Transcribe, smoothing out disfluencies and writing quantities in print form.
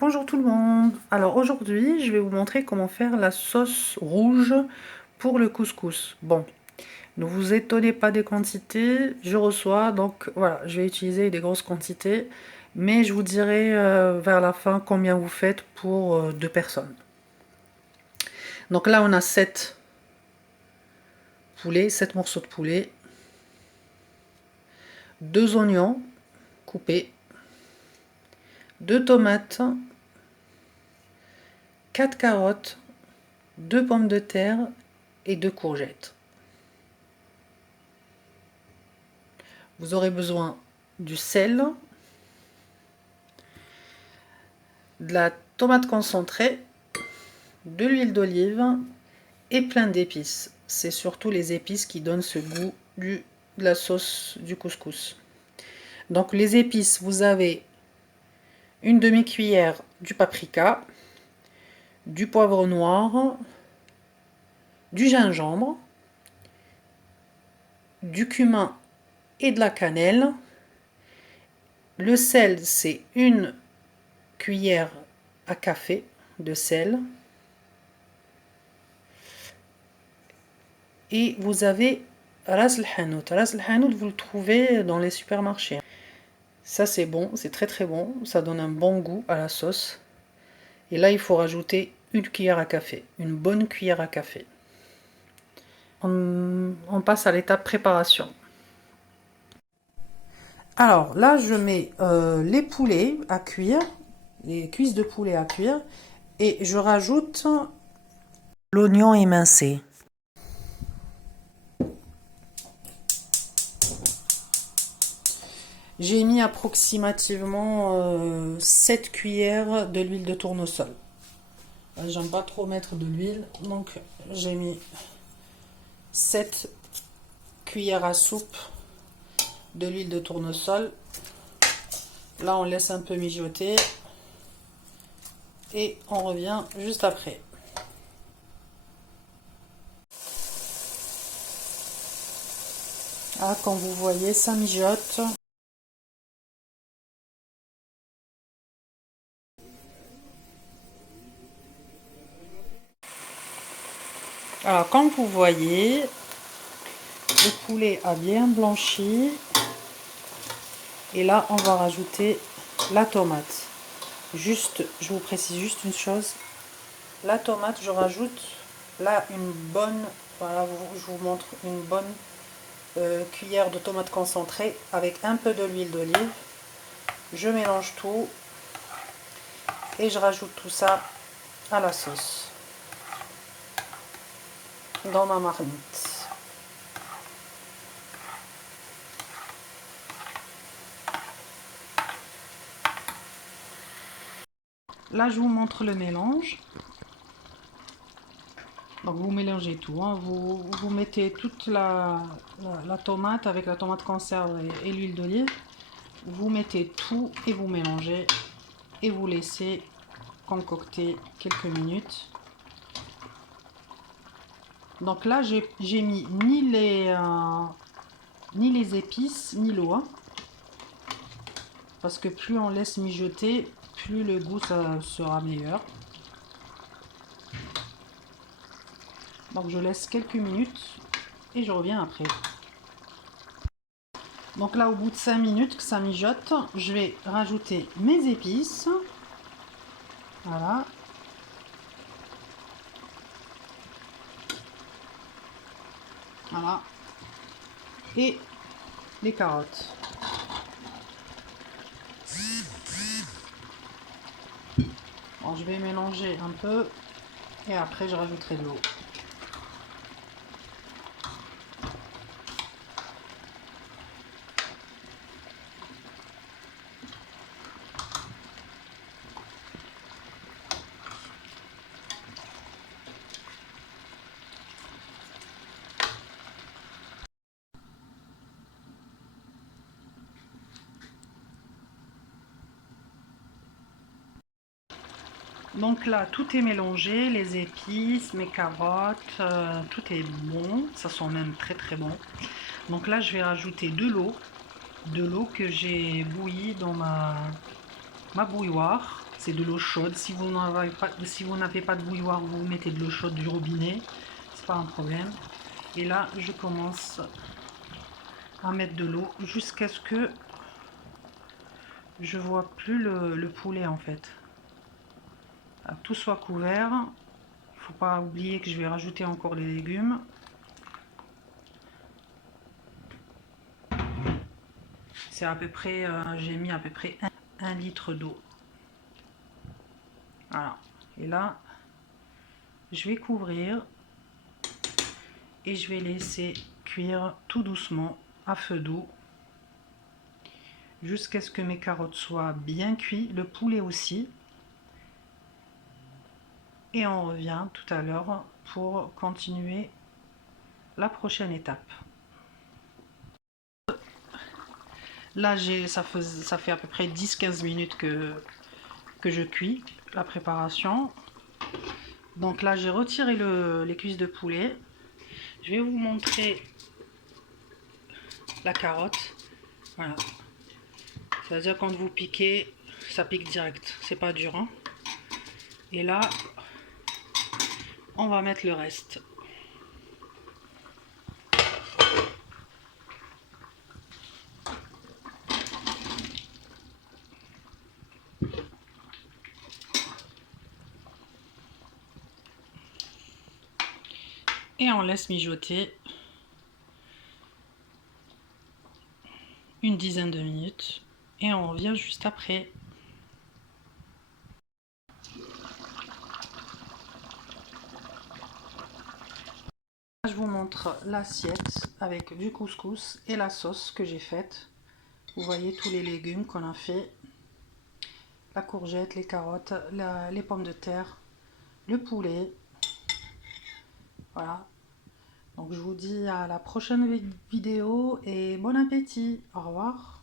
Bonjour tout le monde. Alors aujourd'hui, je vais vous montrer comment faire la sauce rouge pour le couscous. Bon, ne vous étonnez pas des quantités, je reçois, donc voilà, je vais utiliser des grosses quantités, mais je vous dirai vers la fin combien vous faites pour 2 personnes. Donc là, on a 7 poulets, 7 morceaux de poulet, 2 oignons coupés, 2 tomates, 4 carottes, 2 pommes de terre et 2 courgettes. Vous aurez besoin du sel, de la tomate concentrée, de l'huile d'olive et plein d'épices. C'est surtout les épices qui donnent ce goût de la sauce du couscous. Donc les épices, vous avez une demi-cuillère du paprika, du poivre noir, du gingembre, du cumin et de la cannelle. Le sel, c'est une cuillère à café de sel. Et vous avez ras el hanout. Ras el hanout, vous le trouvez dans les supermarchés. Ça c'est bon, c'est très très bon. Ça donne un bon goût à la sauce. Et là, il faut rajouter une cuillère à café. Une bonne cuillère à café. On passe à l'étape préparation. Alors là, je mets les poulets à cuire, les cuisses de poulet à cuire, et je rajoute l'oignon émincé. J'ai mis approximativement 7 cuillères de l'huile de tournesol. J'aime pas trop mettre de l'huile, donc j'ai mis 7 cuillères à soupe de l'huile de tournesol. Là, on laisse un peu mijoter et on revient juste après. Ah, comme vous voyez, ça mijote. Alors, comme vous voyez, le poulet a bien blanchi. Et là, on va rajouter la tomate. Juste, je vous précise juste une chose. La tomate, je rajoute là une bonne, voilà, je vous montre une bonne cuillère de tomate concentrée avec un peu de l'huile d'olive. Je mélange tout et je rajoute tout ça à la sauce dans ma marmite. Là, je vous montre le mélange. Donc, vous mélangez tout. Hein. Vous mettez toute la tomate avec la tomate conserve et l'huile d'olive. Vous mettez tout et vous mélangez et vous laissez concocter quelques minutes. Donc là, j'ai mis ni les épices ni l'eau, hein, parce que plus on laisse mijoter, plus le goût ça sera meilleur. Donc je laisse quelques minutes et je reviens après. Donc là, au bout de 5 minutes que ça mijote, je vais rajouter mes épices. Voilà. Voilà. Et les carottes. Bon, je vais mélanger un peu et après je rajouterai de l'eau. Donc là, tout est mélangé, les épices, mes carottes, tout est bon, ça sent même très très bon. Donc là, je vais rajouter de l'eau que j'ai bouillie dans ma bouilloire. c'est de l'eau chaude. Si vous n'avez pas de bouilloire, vous mettez de l'eau chaude du robinet, c'est pas un problème. Et là, je commence à mettre de l'eau jusqu'à ce que je vois plus le poulet en fait. Tout soit couvert. Il faut pas oublier que je vais rajouter encore les légumes. C'est à peu près, j'ai mis à peu près 1 litre d'eau. Voilà. Et là, je vais couvrir et je vais laisser cuire tout doucement à feu doux jusqu'à ce que mes carottes soient bien cuites, le poulet aussi. Et on revient tout à l'heure pour continuer la prochaine étape. Là, ça fait à peu près 10-15 minutes que je cuis la préparation. Donc là, j'ai retiré les cuisses de poulet. Je vais vous montrer la carotte. Voilà. C'est-à-dire quand vous piquez, ça pique direct. C'est pas dur. Hein. Et là, on va mettre le reste. Et on laisse mijoter une dizaine de minutes. Et on revient juste après. Je vous montre l'assiette avec du couscous et la sauce que j'ai faite. Vous voyez tous les légumes qu'on a fait. La courgette, les carottes, les pommes de terre, le poulet. Voilà. Donc je vous dis à la prochaine vidéo et bon appétit. Au revoir.